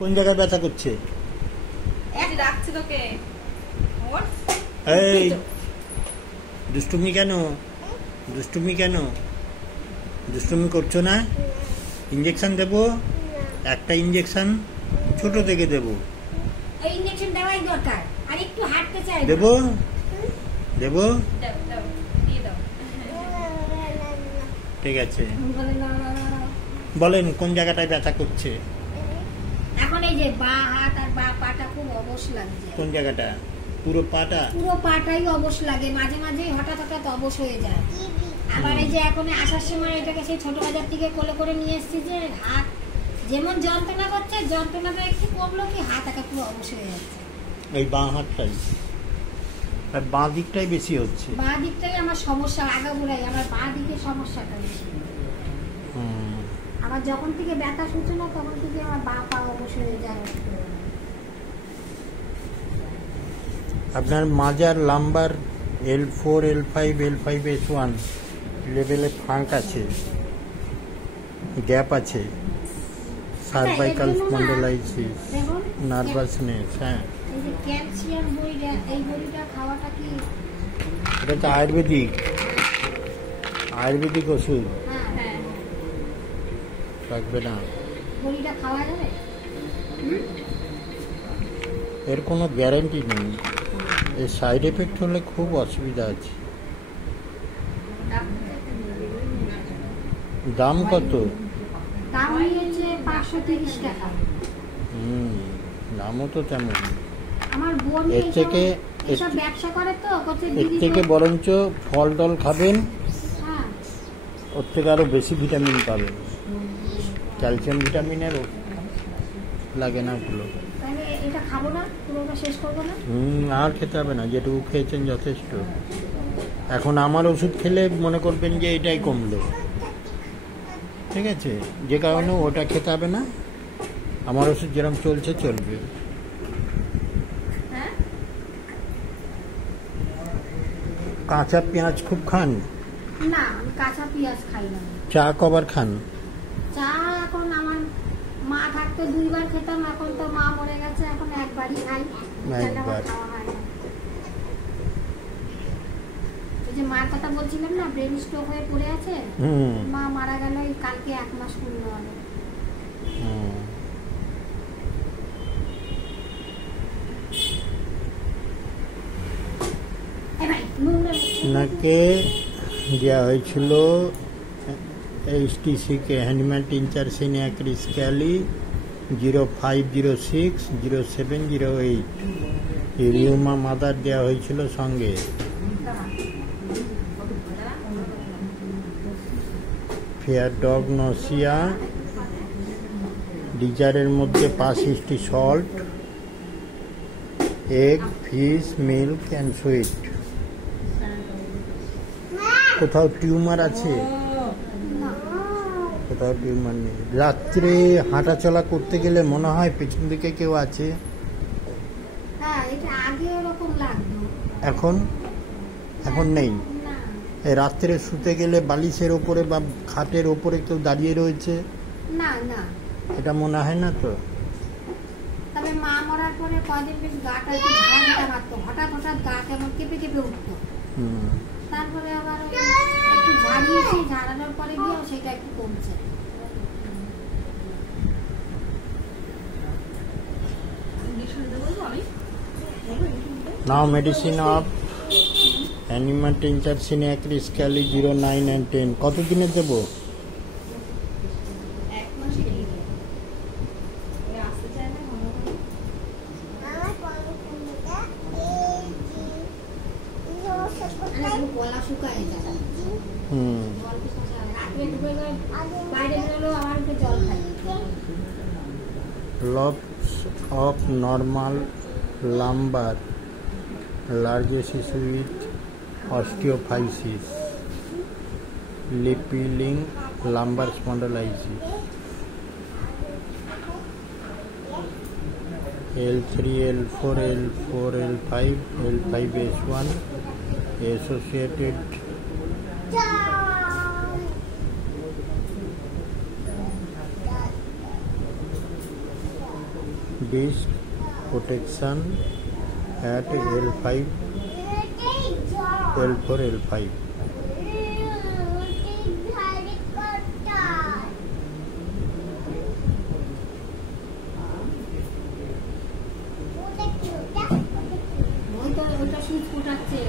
কোন জায়গায় ব্যথা করছে? এই দুষ্টুমি কেন? দুষ্টুমি কেন? দুষ্টুমি করছো না? ইঞ্জেকশন দেব, একটা ইঞ্জেকশন ছোট থেকে দেব। এই ইঞ্জেকশন দেওয়াই দরকার। আর একটু হাঁটতে চাই। দেব দেব ঠিক আছে। বলেন কোন জায়গাটায় ব্যথা করছে? এখন এই যে বা হাত আর বা পাটা খুব অবশ লাগছে। কোন জায়গাটা? পুরো পাটা? পুরো পাটাই অবশ লাগে, মাঝে মাঝে হঠাৎ হঠাৎ অবশ হয়ে যায়। আবার এই যে এখন আসার সময় এটাকে সেই ছোট বাজার থেকে কোলে করে নিয়ে এসেছি, যে হাত যেমন যন্ত্রণা করছে, যন্ত্রণাটা একটু কমলো কি হাত একা পুরো অবশ হয়ে যাচ্ছে। এই বাঁ হাতটাই, আর বাঁ দিকটাই বেশি হচ্ছে। বাঁ দিকটাই আমার সমস্যা, আগাগোড়াই আমার বাঁ দিকে সমস্যাটা বেশি। আমার যখন থেকে ব্যথা সূচনা তখন থেকে আমার বাঁ পা অবশ হয়ে যায়। আপনার মাজার lumber L4, L5, L5, S1 লেভেলে ফাঁক আছে, গ্যাপ আছে, সার্ভাইকাল স্পন্ডালাইসিস, নার্ভাসনেস। হ্যাঁ, এই যে ক্যালসিয়াম বড়িটা, এই বড়িটা খাওয়াটা কি? এটা তো আয়ুর্বেদিক ওষুধ। হ্যাঁ, লাগবে না। বড়িটা খাওয়া যাবে? এর কোনো গ্যারান্টি নেই, এর সাইড এফেক্ট হলে খুব অসুবিধা আছে। দাম কত? দাম নিয়েছে 530 টাকা। দামও তো তেমন। আমার বোন এর থেকে ব্যবসা করে তো, এর থেকে বরঞ্চ ফল টল খাবেন, হ্যাঁ, ওর থেকে আরো বেশি ভিটামিন পাবেন। ক্যালসিয়াম ভিটামিনের লাগে না ওগুলো। তাহলে এটা খাবো না, পুরোটা শেষ করবো না? আর খেতে হবে না, যেটুকু খেয়েছেন যথেষ্ট। এখন আমার ওষুধ খেলে মনে করবেন যে এটাই কমলো, ঠিক আছে? যে কারণে ওটা খেতে হবে না, আমার ওষুধ যেরকম চলছে চলবে। কাঁচা পেঁয়াজ খুব খান? না, আমি কাঁচা পেঁয়াজ খাই না। চা কবার খান? চা এখন আমার মা থাকতে 2 বার খেতাম, এখন তো মা মরে গেছে, এখন একবারই খাই। একবার। ওই যে মার কথা বলছিলাম না, ব্রেন স্ট্রোক হয়ে পড়ে আছে, মা মারা গেল এই কালকে 1 মাস পূর্ণ হলো। ওনাকে দেওয়া হয়েছিল HTC-কে, হ্যান্ডম্যান টিনচার সিনিয়াক্রি স্ক্যালি 05060708। রিউমা মাদার দেওয়া হয়েছিল সঙ্গে। ফেয়ার ডগ নসিয়া, ডিজারের মধ্যে 5 হিস্টি salt, egg, fish, milk and sweet. কোথাও টিউমার আছে? কোথাও টিউমার নেই। রাত্রে হাঁটাচলা করতে গেলে মনে হয় পেছন দিকে কেউ আছে? এখন নেই। রাত্রে শুতে গেলে বালিশের ওপরে বা খাটের ওপরে কেউ দাঁড়িয়ে রয়েছে? না, এটা মনে হয় না তো। তবে মা মরার পরে কদিন বেশ গাটা একটু ঝাড়া মারতো, হঠাৎ গা কেমন কেঁপে উঠতো। তারপরে আবার একটু ঝাড়িয়েছি, ঝাড়ানোর পরে গিয়েও সেটা একটু কমছে। Now medicine of animal tincture সিনিয়াক্রি স্ক্যালি 0, 9 and 10। কত দিনে দেবো? Lots of normal lumbar, largest issue with osteophysis, lippeling lumbar spondylosis, L3, L4, L4, L5, L5S1 associated disc protection at L5 L4 L5 ওইটা সুইচ ফোটাচ্ছে